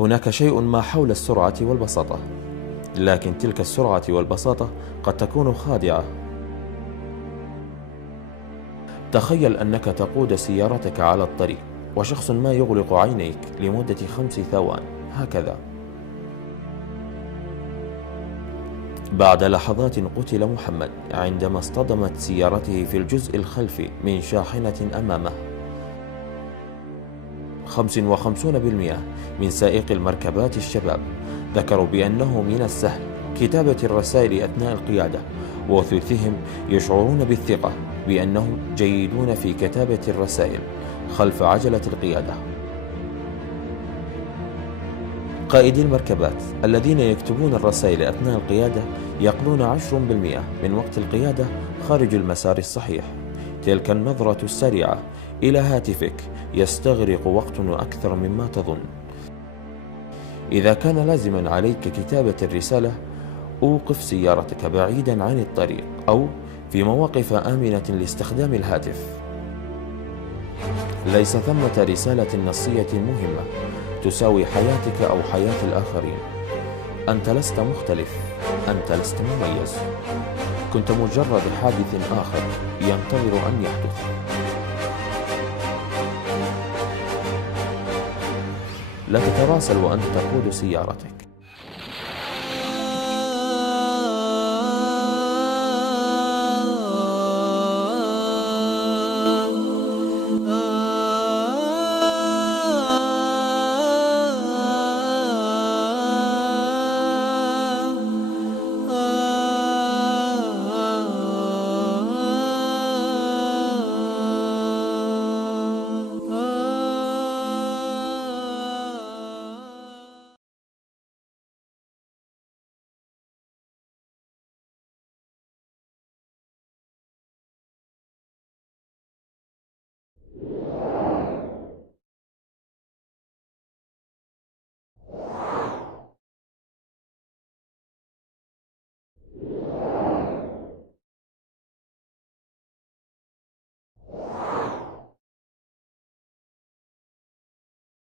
هناك شيء ما حول السرعة والبساطة، لكن تلك السرعة والبساطة قد تكون خادعة. تخيل أنك تقود سيارتك على الطريق وشخص ما يغلق عينيك لمدة 5 ثوان هكذا. بعد لحظات قتل محمد عندما اصطدمت سيارته في الجزء الخلفي من شاحنة أمامه. 55% من سائقي المركبات الشباب ذكروا بأنه من السهل كتابة الرسائل أثناء القيادة، وثلثهم يشعرون بالثقة بأنهم جيدون في كتابة الرسائل خلف عجلة القيادة. قائدي المركبات الذين يكتبون الرسائل أثناء القيادة يقضون 10% من وقت القيادة خارج المسار الصحيح. تلك النظرة السريعة إلى هاتفك يستغرق وقت أكثر مما تظن. إذا كان لازما عليك كتابة الرسالة، أوقف سيارتك بعيدا عن الطريق أو في مواقف آمنة لاستخدام الهاتف. ليس ثمة رسالة نصية مهمة تساوي حياتك أو حياة الآخرين. أنت لست مختلف، أنت لست مميز، كنت مجرد حادث آخر ينتظر أن يحدث. لا تتراسل وأنت تقود سيارتك.